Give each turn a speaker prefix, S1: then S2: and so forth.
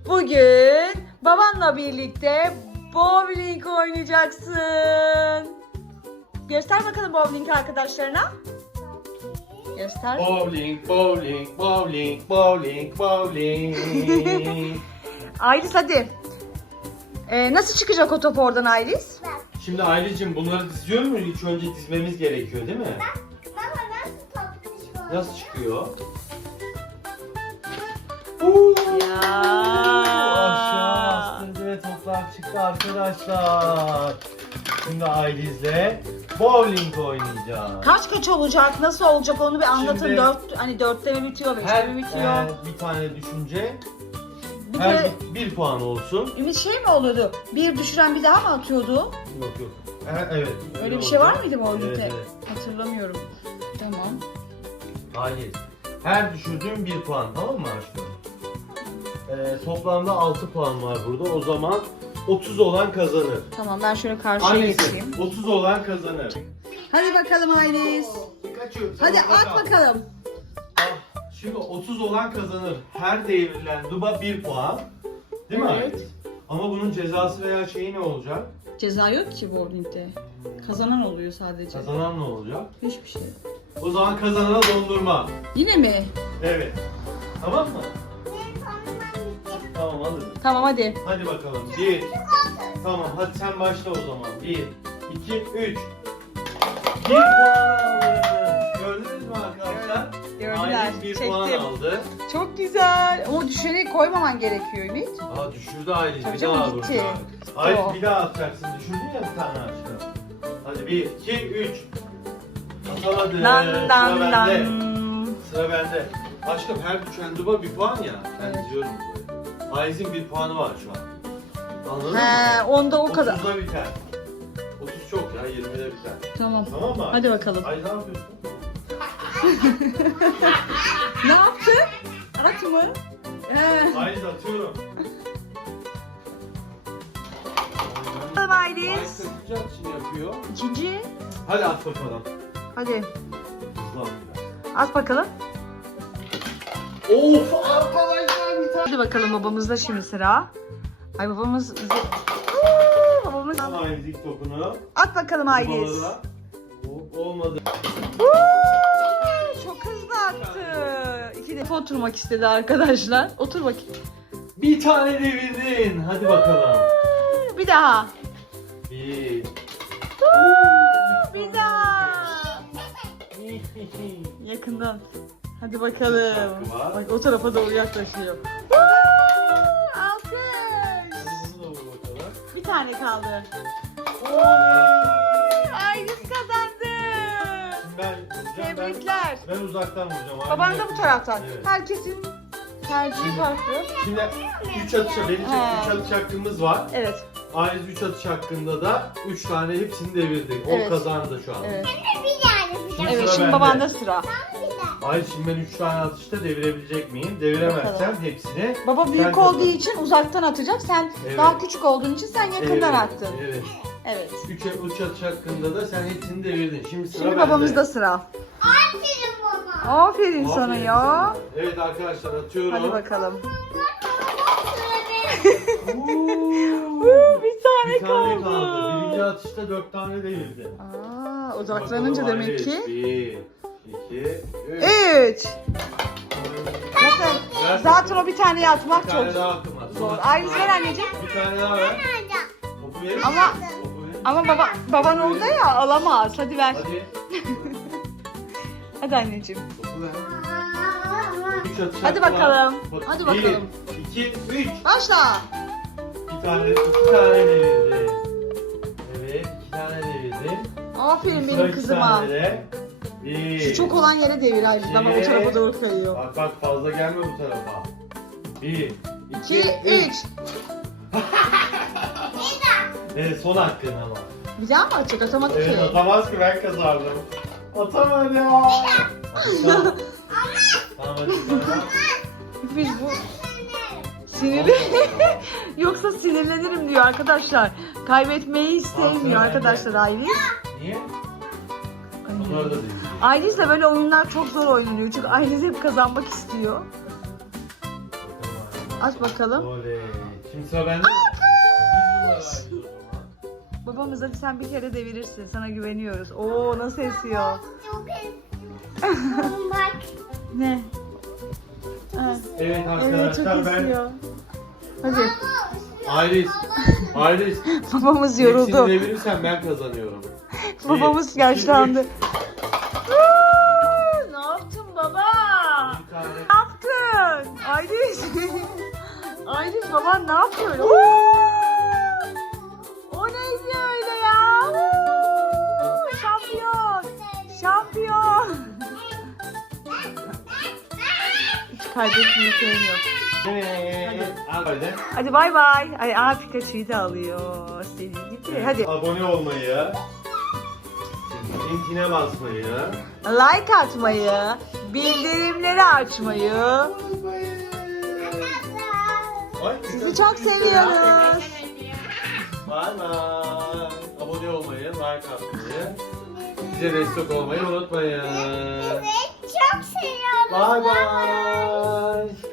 S1: Bugün babanla birlikte bowling oynayacaksın. Göster bakalım bowling arkadaşlarına. Göster.
S2: Bowling, bowling, bowling, bowling, bowling.
S1: Aylis hadi. Nasıl çıkacak o top oradan Aylis?
S2: Şimdi Ailecim bunları diziyor muyuz? İlk önce dizmemiz gerekiyor değil mi?
S3: Baba nasıl top çıkıyor?
S2: Nasıl çıkıyor?
S1: Ya.
S2: Aşağı bastırdı ve toplar çıktı arkadaşlar. Şimdi Ailiz'le bowling oynayacağız.
S1: Kaç olacak? Nasıl olacak onu bir anlatın.
S2: Şimdi-
S1: Hani 4'te mi bitiyor, 5'te mi bitiyor?
S2: Bir tane düşünce
S1: Bir
S2: her
S1: kere
S2: bir puan olsun.
S1: Ümit şey mi oluyordu? Bir düşüren bir daha mı atıyordu?
S2: Yok yok. Evet.
S1: Öyle bir şey var mıydı bu oyunda?
S2: Evet, evet.
S1: Hatırlamıyorum. Tamam.
S2: Hayır. Her düşürdüğün bir puan, tamam mı aşkım? Toplamda 6 puan var burada. O zaman 30 olan kazanır.
S1: Tamam ben şöyle karşıya
S2: Annesi,
S1: geçeyim.
S2: 30 olan kazanır.
S1: Hadi bakalım Aylis.
S2: Kaçıyor.
S1: Hadi
S2: Sen orada
S1: at
S2: kal.
S1: bakalım.
S2: Şimdi 30 olan kazanır. Her devrilen duba 1 puan. Değil mi
S1: Evet.
S2: Aylis? Ama bunun cezası veya şeyi ne olacak?
S1: Ceza yok ki bowling'de. Kazanan oluyor sadece.
S2: Kazanan ne olacak?
S1: Hiçbir şey.
S2: O zaman kazanana dondurma.
S1: Yine mi?
S2: Evet. Tamam mı?
S3: Benim konumam bitti.
S2: Tamam alırım.
S1: Tamam hadi.
S2: Hadi bakalım. 1. Tamam hadi sen başla o zaman. 1, 2, 3. 1 puan aldı. Gördünüz mü arkadaşlar?
S1: Gördüler.
S2: Aylis 1 puan
S1: Çektim.
S2: aldı.
S1: Çok güzel. Ama düşeni koymaman gerekiyor Ümit.
S2: Aa düşürdü Aylis.
S1: Tabii
S2: Bir
S1: canım,
S2: daha
S1: gitti.
S2: vuracak. Aylis
S1: O.
S2: bir daha atacaksın. Düşürdün ya bir tane aşkım. Hadi 1, 2, 3. Atamadı.
S1: Dan
S2: Sıra
S1: dan
S2: bende.
S1: dan.
S2: Sıra bende. Aşkım her düşen duba 1 puan ya. Ben
S1: Evet.
S2: diziyorum buraya. Aylis'in 1 puanı var şu an. Anladın
S1: He,
S2: mı?
S1: onda o kadar.
S2: 30'da biter. 30 çok ya, 20'de biter.
S1: Tamam.
S2: Tamam mı?
S1: Hadi bakalım.
S2: Ay ne yapıyorsun?
S1: Ne yaptın? At mı? He.
S2: Aylis atıyorum.
S1: Bakalım Aylis.
S2: Aylis atacak şimdi yapıyor.
S1: İkinci.
S2: Hadi at bakalım.
S1: Hadi.
S2: Hızlı at biraz.
S1: At bakalım.
S2: Of arkadaşlar bir tane.
S1: Hadi bakalım babamızda şimdi sıra. Ay babamız bize... babamız...
S2: Aylis ilk topunu.
S1: At bakalım Aylis.
S2: Kumalara. Olmadı.
S1: Çok hızlı attı. İki defa oturmak istedi arkadaşlar. Otur bakayım.
S2: Bir tane devirdin. Hadi bakalım.
S1: Bir daha.
S2: 1.
S1: Bir daha. Yakından. Hadi bakalım.
S2: Şarkı var.
S1: Bak o tarafa doğru yaklaşıyor. Alkış. Bir tane kaldı. Aylis kazandı. Tebrikler.
S2: Ben uzaktan vuracağım.
S1: Baban da bu taraftan.
S2: Evet.
S1: Herkesin tercihi farklı.
S2: Şimdi 3 atışa, benim
S1: He.
S2: 3 atış hakkımız var.
S1: Evet.
S2: Aiz 3 atış hakkında da 3 tane hepsini devirdik. O
S1: Evet.
S2: kazandı şu an.
S1: Evet.
S3: Bir tane.
S2: Şimdi
S1: Evet
S2: sıra
S1: şimdi
S2: bende.
S1: babanda sıra.
S2: Aiz şimdi ben 3 tane atışta devirebilecek miyim? Deviremezsem
S1: Bakalım.
S2: hepsini
S1: Baba büyük
S2: sen
S1: olduğu
S2: kazan.
S1: için uzaktan atacak. Sen
S2: Evet.
S1: daha küçük olduğun için sen yakından
S2: Evet,
S1: attın.
S2: Evet.
S1: Evet.
S2: 3 atış hakkında da sen hepsini devirdin. Şimdi sıra
S1: Şimdi
S2: bende.
S1: babamızda sıra.
S3: Aferin baba.
S1: Aferin sana
S2: Aferin
S1: ya.
S2: sana. Evet arkadaşlar atıyorum.
S1: Hadi bakalım.
S2: Oo.
S1: Bir tane
S2: Bir tane kaldı.
S1: kaldı.
S2: Birinci atışta 4 tane devirdi.
S1: Aa, odaklanınca
S2: Bakalım
S1: demek
S2: Aiz.
S1: ki.
S2: 1, 2, 3.
S1: 3. Zaten o bir tane yatmak
S2: Bir
S1: çok
S2: tane daha hakkım var.
S1: zor. Aylis ver anneciğim.
S2: Bir tane daha ver. Topu verir misin?
S1: Ama-
S2: Topu verir misin?
S1: Ama baban orada ya alamaz. Hadi ver.
S2: Hadi.
S1: Hadi anneciğim.
S2: Topu ver. 3 atış
S1: Hadi
S2: hakkı var.
S1: bakalım.
S2: Bak,
S1: Hadi bakalım.
S2: 1, 2, 3.
S1: Başla.
S2: İki tane devirdi. Evet, 2 tane devirdi.
S1: Aferin
S2: Sıra
S1: benim
S2: iki
S1: kızıma.
S2: tane de. Bir.
S1: Şu çok olan yere devir Aylis. Ama bu tarafa doğru kayıyor.
S2: Bak bak fazla gelme bu tarafa. 1, 2,
S1: 2,
S2: 3.
S1: 3.
S2: Evet son hakkın ama.
S1: Bir daha mı atacak? Atamadı
S2: Evet
S1: ki.
S2: atamaz ki ben kazandım. Atamadı ya. Tamam hadi sen.
S1: Biz bu sinirli. Yoksa sinirlenirim diyor arkadaşlar. Kaybetmeyi sevmiyor
S2: Aslında
S1: arkadaşlar Aylis.
S2: Niye? Bunlar da değil.
S1: Aylis'le böyle oyunlar çok zor oynanıyor. Çünkü Aylis hep kazanmak istiyor. Aç bakalım.
S2: Oley. Şimdi sıra bende. Biz bunları açıyoruz o zaman.
S1: Babamız hadi sen bir kere devirirsin. Sana güveniyoruz. Oo nasıl esiyor?
S3: Çok eski. Bak.
S1: Ne? Ha.
S2: Evet
S1: Evet çok
S2: arkadaşlar ben
S1: esiyor. Hadi.
S2: Iris
S1: Babamız
S2: hepsini
S1: yoruldu.
S2: devirirsen ben kazanıyorum.
S1: Babamız
S2: Bir,
S1: yaşlandı.
S2: iki,
S1: Ne yaptın baba?
S2: Bir tane.
S1: Ne yaptın? Aydiz. Aydiz baban ne yapıyor öyle? O neydi öyle ya? Şampiyon. Şampiyon. Hiç kaybetmeyi sevmiyor.
S2: Evet. Al böyle.
S1: Hadi bay bay. Ay Pikachu'yu da alıyor. Seni gitti. Hadi.
S2: Abone olmayı, linkine basmayı,
S1: Like atmayı, bildirimleri açmayı.
S2: Ay,
S1: Sizi çok seviyoruz.
S2: Bay bay. Abone olmayı, like atmayı, bize destek olmayı unutmayın.
S3: Evet çok seviyorum.
S2: Bay bay.